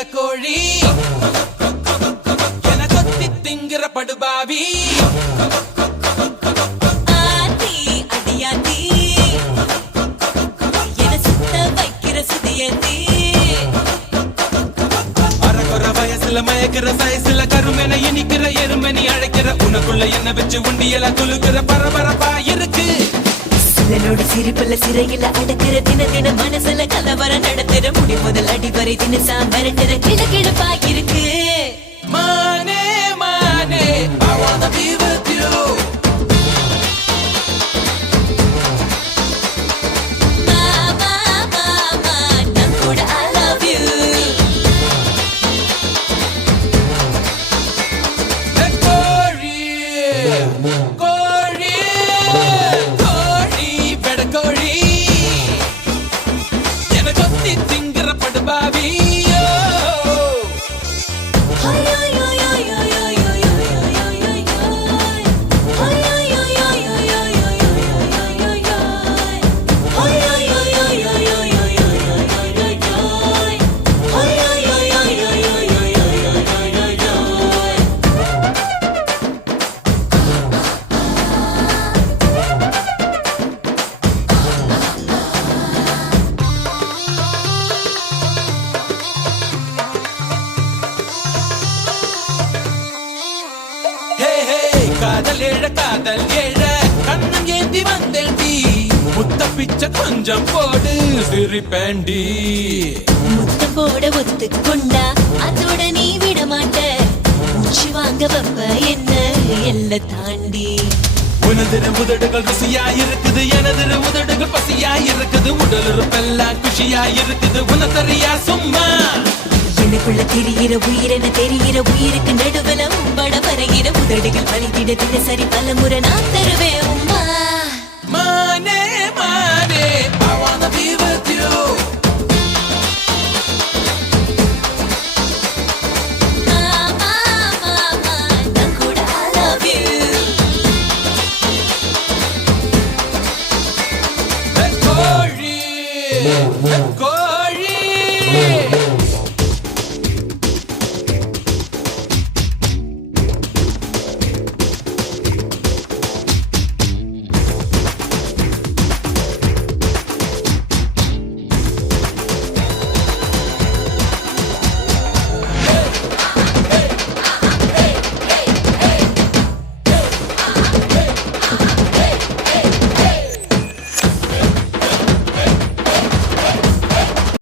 பெடக்கோழி என கொத்தி திங்கிற படுபாவி ஆத்தி அடியாத்தி என சுத்த வைக்கிற சுதியத்தி அறகுற வயசுல மயக்கிற சயசுல கருமென இனிக்கிற எருமெனி அழைக்கிற உனக்குள்ள என்ன வச்சு உண்டியல குலுக்கிற பரபரப்பா இருக்கு சிலனோடு சிரிப்புல சிறையில அடக்கிற தின மனசுல கலவர நடத்துற முடி முதல் அடிவரை தினசா மிரட்டுற கிழக்கிழப்பா இருக்கு மானே மானே I wanna be with you மாமா மாமா நான் கூட I love you கோழி கோழி கோழி பெடக்கோழி என கொத்தி திங்கிற படுபாவி காதல் ஏழ கண்ணம் ஏந்தி வந்தேண்டி முத்த பிச்ச கொஞ்சம் போடு சிரிப்பேண்டி முத்தம் போட ஒத்துக்கொண்டா அதோட நீ விட மாட்ட மூச்சு வாங்க வப்ப என்ன எல்ல தாண்டி உனது உதடுகள் ருசியா இருக்குது எனது உதடுகள் பசியா இருக்குது உடல் உறுப்பெல்லாம் குஷியா இருக்குது உனத்தறியா சும்மா எனக்குள்ள தெரிகிற உயிரென தெரிகிற உயிருக்கு நடுவுல உம்பட வரைகிற உதடுகள் வலித்திட தினசரி பல முறை நான் தருவேன் உம்மா மானே மானே I wanna be with you மாமா மாமா நான் கூட I love you கோழி கோழி